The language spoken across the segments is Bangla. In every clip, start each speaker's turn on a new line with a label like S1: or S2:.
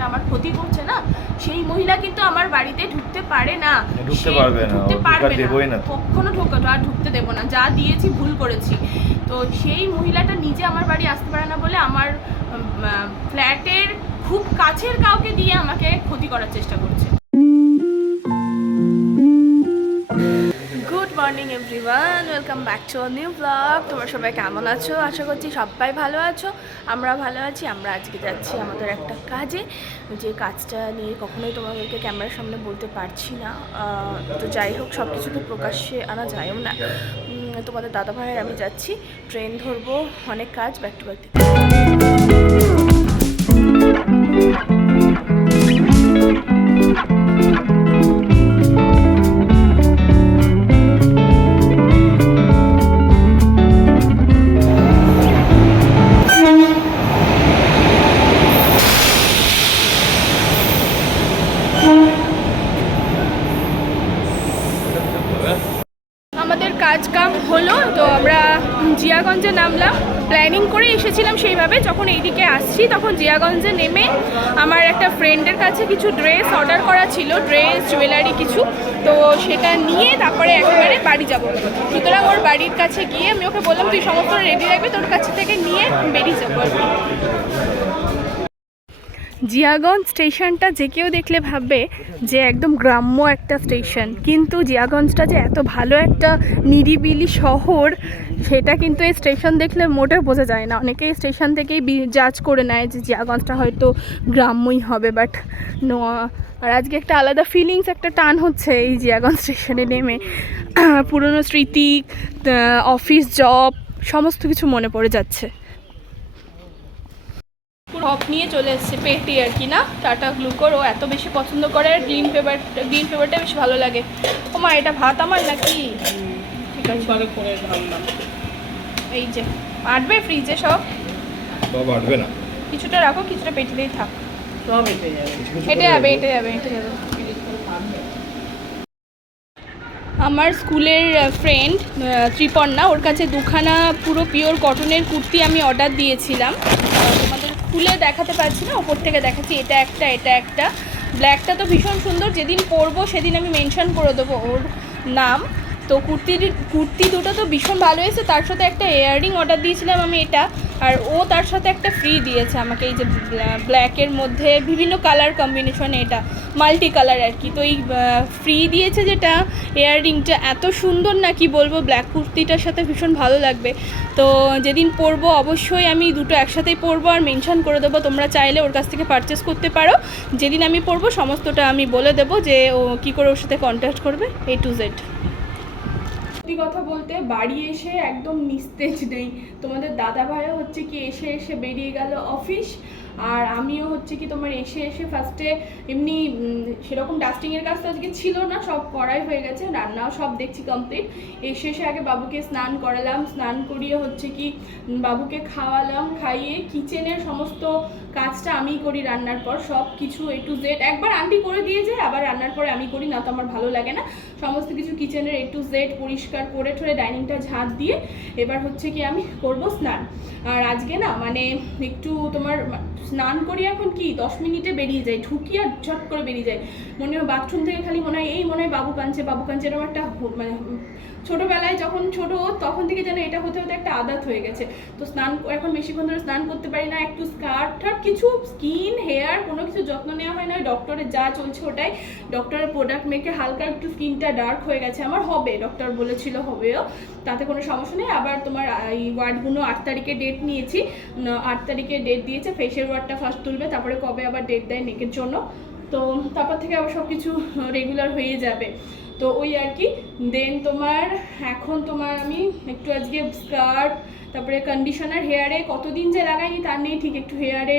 S1: মহিলাটা আমার ক্ষতি করছে না সেই মহিলা কিন্তু আমার বাড়িতে ঢুকতে পারে না।
S2: ঢুকতে পারবে না,
S1: ঢুকতে পারবে
S2: না।
S1: কখনো ঢোকাতো আর ঢুকতে দেবো না যা দিয়েছি ভুল করেছি। তো সেই মহিলাটা নিজে আমার বাড়ি আসতে পারে না বলে আমার ফ্ল্যাটের খুব কাছের কাউকে দিয়ে আমাকে ক্ষতি করার চেষ্টা করছে। Morning, everyone. Welcome back to new blog. তোমরা সবাই কেমন আছো? আশা করছি সবাই ভালো আছো। আমরা ভালো আছি, আমরা আজকে যাচ্ছি আমাদের একটা কাজে। যে কাজটা নিয়ে কখনোই তোমাদেরকে ক্যামেরার সামনে বলতে পারছি না। তো যাই হোক সব কিছু তো প্রকাশ্যে আনা যায়ও না। তোমাদের দাদা ভাইয়ের আমি যাচ্ছি। ট্রেন ধরবো, অনেক কাজ ব্যাক টু ব্যাক কাজ কাম হলো, তো আমরা জিয়াগঞ্জে নামলাম। প্ল্যানিং করে এসেছিলাম সেইভাবে, যখন এইদিকে আসছি, তখন জিয়াগঞ্জে নেমে আমার একটা ফ্রেন্ডের কাছে কিছু ড্রেস অর্ডার করা ছিল ড্রেস জুয়েলারি কিছু। তো সেটা নিয়ে তারপরে একেবারে বাড়ি যাব। সুতরাং ওর বাড়ির কাছে গিয়ে আমি ওকে বললাম, তুই সমস্ত রেডি রাখবি, তোর কাছে থেকে নিয়ে বেরিয়ে যাব আর জিয়াগঞ্জ স্টেশনটা যে কেউ দেখলে ভাববে যে একদম গ্রাম্য একটা স্টেশন। কিন্তু জিয়াগঞ্জটা যে এত ভালো একটা নিরিবিলি শহর, সেটা কিন্তু এই স্টেশন দেখলে মোটেও বোঝা যায় না। অনেকেই স্টেশন থেকেই জাজ করে নেয় যে জিয়াগঞ্জটা হয়তো গ্রাম্যই হবে বাট নো আর আজকে একটা আলাদা ফিলিংস একটা টান হচ্ছে এই জিয়াগঞ্জ স্টেশনে নেমে। পুরনো স্মৃতি অফিস জব সমস্ত কিছু মনে পড়ে যাচ্ছে। টপ নিয়ে চলে এসেছে পেটি আর কি না? টাটা গ্লুকোর ও এত বেশি পছন্দ করে আর গ্রিন পেপার গ্রিন পেপারটা বেশ ভালো লাগে। ও মা এটা ভাত আমার নাকি? ঠিক আছে।
S3: পরে করে ঢাললাম
S1: এই যে আটবে ফ্রিজে সব?
S2: সব আটবে না।
S1: কিছুটা রাখো কিছুটা পেটিতেই থাক।
S3: সব এটে যাবে।
S1: হেঁটে যাবে হেঁটে যাবে আমার স্কুলের ফ্রেন্ড ত্রিপর্ণা ওর কাছে দুখানা পুরো পিওর কটনের কুর্তি আমি অর্ডার দিয়েছিলাম। খুলে দেখাতে পারছি না, ওপর থেকে দেখাচ্ছি, এটা একটা এটা একটা। ব্ল্যাকটা তো ভীষণ সুন্দর, যেদিন পরবো সেদিন আমি মেনশন করে দেবো ওর নাম। তো কুর্তি কুর্তি দুটো তো ভীষণ ভালো হয়েছে, তার সাথে একটা ইয়াররিং অর্ডার দিয়েছিলাম আমি এটা, আর ও তার সাথে একটা ফ্রি দিয়েছে আমাকে, এই যে ব্ল্যাকের মধ্যে বিভিন্ন কালার কম্বিনেশন এটা। মাল্টি কালার আর কি। তো এই ফ্রি দিয়েছে যেটা ইয়াররিংটা এত সুন্দর না কি বলব ব্ল্যাক কুর্তিটার সাথে ভীষণ ভালো লাগবে। তো যেদিন পরবো অবশ্যই আমি দুটো একসাথেই পরবো আর মেনশন করে দেবো, তোমরা চাইলে ওর কাছ থেকে পারচেস করতে পারো। যেদিন আমি পরবো, সমস্তটা আমি বলে দেবো যে ও কী করে ওর সাথে কন্ট্যাক্ট করবে এ টু জেড সত্যি কথা বলতে, বাড়ি এসে একদম নিস্তেজ নেই। তোমাদের দাদা ভাইও হচ্ছে কি, এসে এসে বেরিয়ে গেল অফিস আর আমিও হচ্ছে কি তোমার এসে এসে ফার্স্টে এমনি সেরকম ডাস্টিংয়ের কাজ তো আজকে ছিল না, সব করাই হয়ে গেছে, রান্নাও সব দেখছি কমপ্লিট এসে এসে আগে বাবুকে স্নান করালাম, স্নান করিয়ে হচ্ছে কি বাবুকে খাওয়ালাম, খাইয়ে কিচেনের সমস্ত কাজটা আমিই করি রান্নার পর, সব কিছু এ টু জেড একবার আন্টি করে দিয়ে যায়, আবার রান্নার পরে আমি করি, না তো আমার ভালো লাগে না। সমস্ত কিছু কিচেনের এ টু জেড পরিষ্কার করে ঠরে ডাইনিংটা ঝাঁট দিয়ে এবার হচ্ছে কি আমি করব স্নান। আর আজকে না মানে একটু তোমার স্নান করি এখন কি? দশ মিনিটে বেরিয়ে যায় ঢুকি আর ঝট করে বেরিয়ে যায় মনে হয় বাথরুম থেকে খালি মনে হয়, এই মনে হয় বাবু কাঁদছে বাবু কাঁদছে, এরকম একটা মানে ছোটোবেলায় যখন ছোট, তখন থেকে যেন এটা হতে হতে একটা আদাত হয়ে গেছে। তো স্নান, এখন বেশিক্ষণ ধরে স্নান করতে পারি না, একটু স্কার্ট ঠাট কিছু স্কিন, হেয়ার, কোনো কিছু যত্ন নেওয়া হয় না ডক্টরের যা চলছে ওটাই। ডক্টরের প্রোডাক্ট মেখে হালকা একটু স্কিনটা ডার্ক হয়ে গেছে। আমার হবে ডক্টর বলেছিল হবেও, তাতে কোনো সমস্যা নেই। আবার তোমার এই ওয়ার্ডগুলো আট তারিখে ডেট নিয়েছি। আট তারিখে ডেট দিয়েছে ফেসের ওয়ার্ডটা ফার্স্ট তুলবে, তারপরে কবে আবার ডেট দেয় নেকের জন্য। তো তারপর থেকে আবার সব কিছু রেগুলার হয়ে যাবে। তো ওই আর কি। দেন তোমার এখন তোমার আমি একটু আজকে স্কার্ট তারপরে কন্ডিশনার হেয়ারে কতদিন যে লাগাইনি তার নেই ঠিক একটু হেয়ারে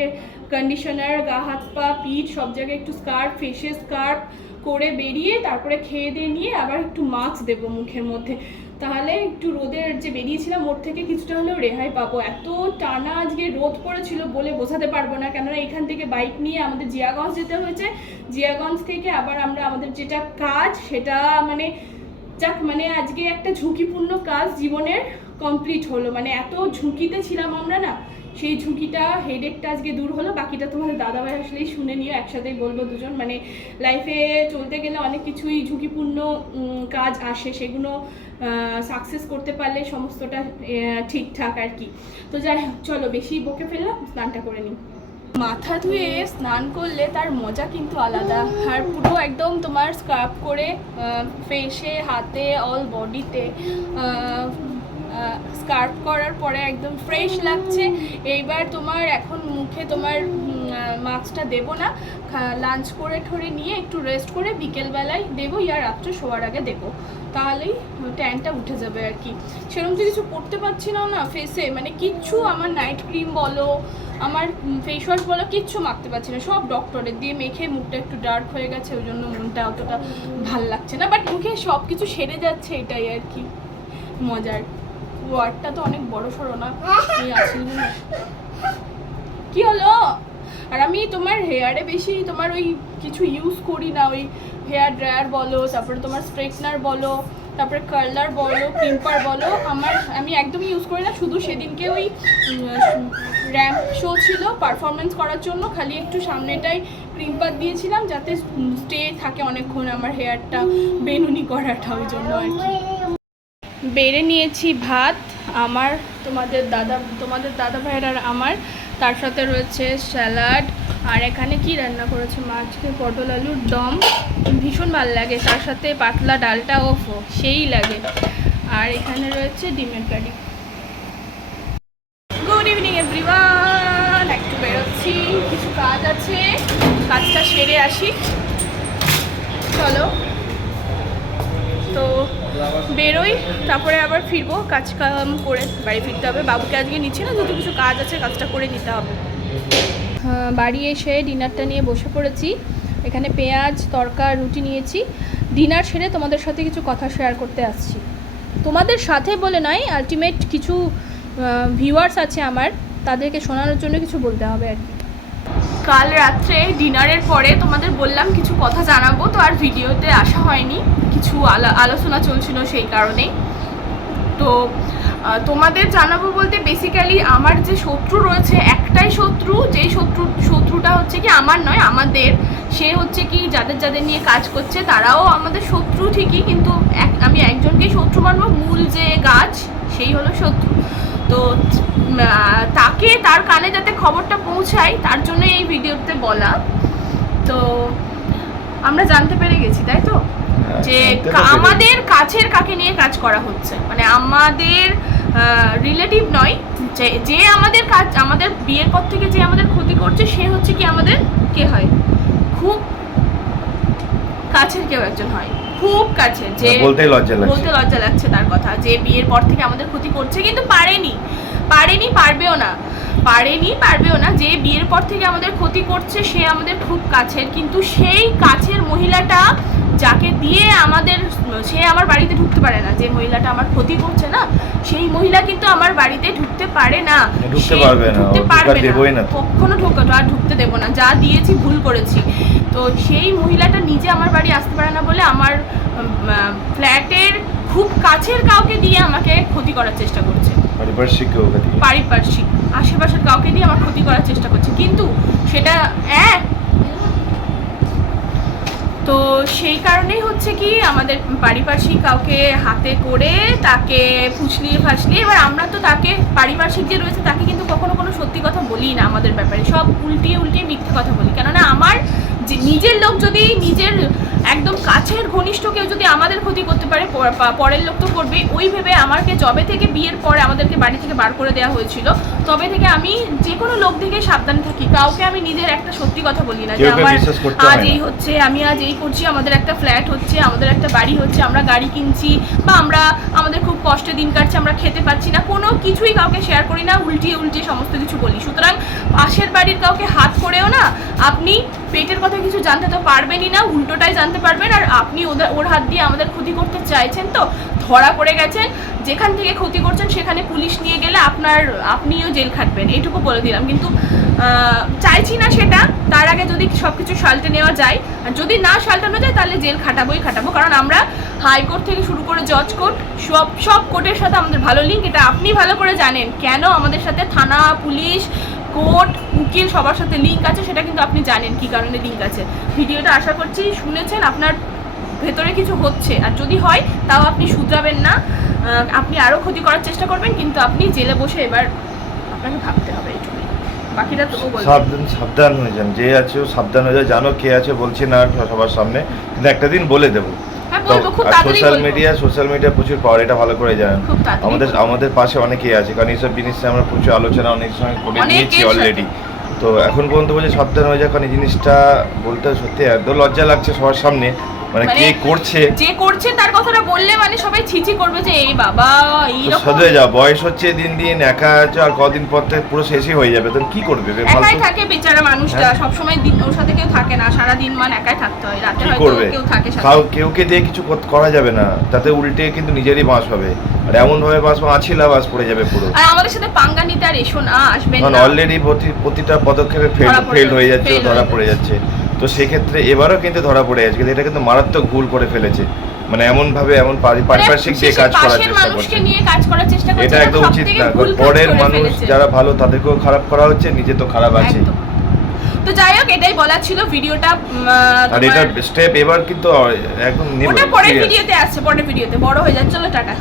S1: কন্ডিশনার গা, হাত, পা, পিঠ, সব জায়গায় একটু স্কার্ফ ফেসে স্কার্ফ করে বেরিয়ে তারপরে খেয়ে দিয়ে নিয়ে আবার একটু মাস্ক দেবো মুখের মধ্যে। তাহলে একটু রোদের যে বেরিয়েছিলাম, ওর থেকে কিছুটা হলেও রেহাই পাবো। এত টানা আজকে রোদ পড়েছিল বলে বোঝাতে পারব না। কেননা এখান থেকে বাইক নিয়ে আমাদের জিয়াগঞ্জ যেতে হয়েছে। জিয়াগঞ্জ থেকে আবার আমরা আমাদের যেটা কাজ, সেটা মানে যাক মানে আজকে একটা ঝুঁকিপূর্ণ কাজ জীবনের কমপ্লিট হলো। মানে এত ঝুঁকিতে ছিলাম আমরা না সেই ঝুঁকিটা হেডেকটা আজকে দূর হলো। বাকিটা তোমাদের দাদাভাই আসলেই শুনে নিও একসাথেই বলব দুজন। মানে লাইফে চলতে গেলে অনেক কিছুই ঝুঁকিপূর্ণ কাজ আসে। সেগুলো সাকসেস করতে পারলে সমস্তটা ঠিকঠাক আর কি। তো যাই চলো বেশি বকে ফেললাম, স্নানটা করে নিই। মাথা ধুয়ে স্নান করলে তার মজা কিন্তু আলাদা। আর পুরো একদম তোমার স্ক্রাব করে ফেসে হাতে অল বডিতে স্কার্ফ করার পরে একদম ফ্রেশ লাগছে। এইবার তোমার এখন মুখে তোমার মাস্কটা দেবো না। লাঞ্চ করে ঠরে নিয়ে একটু রেস্ট করে বিকেলবেলায় দেবো ইয়া রাত্রে শোয়ার আগে দেবো। তাহলেই ট্যানটা উঠে যাবে আর কি। সেরকম তো কিছু করতে পারছি না না ফেসে মানে কিচ্ছু আমার নাইট ক্রিম বলো, আমার ফেস ওয়াশ বলো, কিচ্ছু মাখতে পারছি না। সব ডক্টরের দিয়ে মেখে মুখটা একটু ডার্ক হয়ে গেছে, ওই জন্য মনটা অতটা ভালো লাগছে না। বাট মুখে সব কিছু সেরে যাচ্ছে, এটাই আর কি। মজার। ওয়ার্ডটা তো অনেক বড় সড়ো না? কি হলো? আর আমি তোমার হেয়ারে বেশি তোমার ওই কিছু ইউজ করি না। ওই হেয়ার ড্রায়ার বলো, তারপরে তোমার স্ট্রেটনার বলো, তারপরে কার্লার বলো ক্রিম্পার বলো। আমার, আমি একদমই ইউজ করি না। শুধু সেদিনকে ওই র্যাম্প শো ছিল পারফরমেন্স করার জন্য। খালি একটু সামনেটাই ক্রিম্পার দিয়েছিলাম যাতে স্টে থাকে অনেকক্ষণ আমার হেয়ারটা বেনুনি করাটা, ওই জন্য আর কি। বেড়ে নিয়েছি ভাত, আমার, তোমাদের দাদা তোমাদের দাদা ভাইয়ের আর আমার। তার সাথে রয়েছে স্যালাড, আর এখানে কি রান্না করেছে মাছকে পটল আলুর দম। ভীষণ ভালো লাগে, তার সাথে পাতলা ডালটা ওফ সেই লাগে। আর এখানে রয়েছে ডিমের কারি। গুড ইভিনিং এভরিওয়ান একটু বেরোচ্ছি, কিছু কাজ আছে। কাজটা সেরে আসি। চলো। তো বেরোই, তারপরে আবার ফিরবো, কাজ কাম করে বাড়ি ফিরতে হবে। বাবুকে আজকে নিচ্ছি না, যেহেতু কিছু কাজ আছে, কাজটা করে নিতে হবে। বাড়ি এসে ডিনারটা নিয়ে বসে পড়েছি। এখানে পেঁয়াজ, তরকা, রুটি নিয়েছি। ডিনার সেরে তোমাদের সাথে কিছু কথা শেয়ার করতে আসছি। তোমাদের সাথে বলে নয় আলটিমেট কিছু ভিউয়ার্স আছে আমার, তাদেরকে শোনানোর জন্য কিছু বলতে হবে আর কি। কাল রাত্রে ডিনারের পরে তোমাদের বললাম কিছু কথা জানাব, তো আর ভিডিওতে আসা হয়নি। কিছু আলা- আলোচনা চলছিল সেই কারণেই তো তোমাদের জানাব বলতে বেসিক্যালি আমার যে শত্রু রয়েছে, একটাই শত্রু, যেই শত্রু, শত্রুটা হচ্ছে কি আমার নয়, আমাদের। সে হচ্ছে কি যাদের যাদের নিয়ে কাজ করছে, তারাও আমাদের শত্রু ঠিকই, কিন্তু এক, আমি একজনকেই শত্রু মানবো, মূল যে গাছ, সেই হলো শত্রু। তো তাকে তার কানে যাতে খবরটা পৌঁছায়, তার জন্য এই ভিডিওতে বলা। তো, আমরা জানতে পেরে গেছি, তাই তো? যে। আমাদের কাছের কাকে নিয়ে কাজ করা হচ্ছে? মানে আমাদের রিলেটিভ নয় যে আমাদের কাজ আমাদের বিয়ের পর থেকে যে আমাদের ক্ষতি করছে সে হচ্ছে কি আমাদের কে হয়? খুব কাছের কেউ একজন হয়। খুব কাছে যে
S2: না, লজ্জা লাগছে।
S1: বলতে লজ্জা লাগছে তার কথা যে বিয়ের পর থেকে আমাদের ক্ষতি করছে কিন্তু পারেনি। পারেনি পারবেও না। পারেনি পারবেও না। যে বিয়ের পর থেকে আমাদের ক্ষতি করছে সে আমাদের খুব কাছের কিন্তু সেই কাছের মহিলাটা যাকে দিয়ে আমাদের সে আমার বাড়িতে ঢুকতে পারে না যে মহিলাটা আমার ক্ষতি করছে না সেই মহিলা কিন্তু আমার বাড়িতে ঢুকতে পারে না।
S2: ঢুকতে পারবে না,
S1: ঢুকতে পারবে
S2: না
S1: না কখনো ঢোকা আর ঢুকতে দেবো না যা দিয়েছি ভুল করেছি। তো সেই মহিলাটা নিজে আমার বাড়ি আসতে পারে না বলে আমার ফ্ল্যাটের খুব কাছের কাউকে দিয়ে আমাকে ক্ষতি করার চেষ্টা করছে।
S2: পারিপার্শ্বিক কাউকে দিয়ে।
S1: পারিপার্শ্বিক আশেপাশের কাউকে দিয়ে আমার ক্ষতি করার চেষ্টা করছে। কিন্তু সেটা এক তো সেই কারণেই হচ্ছে কি আমাদের পারিপার্শ্বিক কাউকে হাতে করে তাকে ফুসলিয়ে ফাসলিয়ে, এবার আমরা তো তাকে পারিপার্শ্বিক যে রয়েছে তাকে কিন্তু কখনো কোনো সত্যি কথা বলি না আমাদের ব্যাপারে। সব উল্টিয়ে উল্টিয়ে মিথ্যে কথা বলি। কেননা আমার যে নিজের লোক যদি নিজের একদম কাছের ঘনিষ্ঠ কেউ যদি আমাদের ক্ষতি করতে পারে পরের লোক তো করবে ওই ভেবে আমাকে জবে থেকে বিয়ের পরে আমাদেরকে বাড়ি থেকে বার করে দেওয়া হয়েছিল তবে থেকে আমি যে কোনো লোক থেকে সাবধানে থাকি। কাউকে আমি নিজের একটা সত্যি কথা বলি না যে আমার আজ এই হচ্ছে আমি আজ এই করছি আমাদের একটা ফ্ল্যাট হচ্ছে আমাদের একটা বাড়ি হচ্ছে আমরা গাড়ি কিনছি বা আমরা আমাদের খুব কষ্টে দিন কাটছে আমরা খেতে পাচ্ছি না কোনো কিছুই কাউকে শেয়ার করি না উল্টিয়ে উল্টিয়ে সমস্ত কিছু বলি। সুতরাং পাশের বাড়ির কাউকে হাত করেও না আপনি পেটের কথা কিছু জানতে তো পারবেনই না উল্টোটাই জানতে পারবেন আর আপনি ওদের ওর হাত দিয়ে আমাদের ক্ষতি করতে চাইছেন তো, ধরা পড়ে গেছেন, যেখান থেকে ক্ষতি করছেন সেখানে পুলিশ নিয়ে গেলে আপনার আপনিও জেল খাটবেন, এইটুকু বলে দিলাম। কিন্তু চাইছি না সেটা, তার আগে যদি সব কিছু সাল্টে নেওয়া যায়, আর যদি না সাল্টানো যায় তাহলে জেল খাটাবোই খাটাবো, কারণ আমরা হাইকোর্ট থেকে শুরু করে জজ কোর্ট, সব সব কোর্টের সাথে আমাদের ভালো লিঙ্ক এটা আপনি ভালো করে জানেন। কেন আমাদের সাথে থানা, পুলিশ কোর্ট উকিল সবার সাথে লিঙ্ক আছে, সেটা কিন্তু আপনি জানেন কি কারণে লিঙ্ক আছে। ভিডিওটা আশা করছি শুনেছেন, আপনার ভেতরে কিছু হচ্ছে। আর যদি হয়, তাও আপনি শুধরাবেন না। আপনি আরও ক্ষতি করার চেষ্টা করবেন, কিন্তু আপনি জেলে বসে এবার আপনাকে ভাবতে হবে এইটুকুই বলবেন।
S2: সাবধান সাবধান হয়ে যান। যে আছে সাবধান হয়ে যায় জানো কে আছে, বলছি না সবার সামনে। কিন্তু একটা দিন বলে দেবো।
S1: বলব খুব তাড়াতাড়ি
S2: সোশ্যাল। মিডিয়া সোশ্যাল মিডিয়া প্রচুর পাওয়ার এটা ভালো করে জানেন। আমাদের আমাদের পাশে অনেকেই আছে কারণ এইসব জিনিস নিয়ে আমরা প্রচুর আলোচনা অনেক সময় করে নিয়েছি অলরেডি তো এখন পর্যন্ত বলছে সাবধান হয়ে যায় কারণ এই জিনিসটা বলতে সত্যি এত লজ্জা লাগছে সবার সামনে। মানে
S1: মানে
S2: কে করছে?
S1: যে করছে তার কথাটা বললে মানে সবাই ছিছি করবে যে এই বাবা
S2: সদ যাও বয়স হচ্ছে দিন দিন একা আছো আর কদিন পর থেকে পুরো শেষই হয়ে যাবে তখন কি করবে
S1: একাই থাকে বেচারা মানুষটা
S2: হ্যাঁ।
S1: সবসময় দিন ওর সাথে কেউ থাকে না সারা দিন মান একাই থাকতে হয় রাতে হয়তো কেউ থাকে সাথে।
S2: কাউ কেউকে দিয়ে কিছু করা যাবে না তাতে উল্টে কিন্তু নিজেরই বাঁশ হবে। আর এমন ভাবে বাঁশ আছিলা বাঁশ পড়ে যাবে পুরো।
S1: আর আমাদের সাথে পাঙ্গা নিতে আর এসো না
S2: কারণ
S1: না।
S2: অলরেডি প্রতিটা পদক্ষেপে ফেল ফেল হয়ে
S1: যাচ্ছে
S2: ধরা পড়ে যাচ্ছে। তো সেক্ষেত্রে এবারও কিন্তু ধরা পড়ে যাচ্ছে কিন্তু এটা কিন্তু মারাত্মক ভুল করে ফেলেছে। মানে এমন ভাবে এমন
S1: মানে
S2: পারিপার্শ্বিক দিয়ে কাজ করার চেষ্টা করছে। এটা একদম উচিত না পরের মানুষ যারা ভালো তাদেরকেও খারাপ করা হচ্ছে নিজে তো খারাপ আছে।
S1: তো যাই হোক এটাই বলার ছিল ভিডিওটা
S2: আর এটা স্টেপ এবার কিন্তু একদম নির্ভর-
S1: ওটা পরের ভিডিওতে আসছে পরের ভিডিওতে। বড় হয়ে যাচ্ছে চলো টাটা।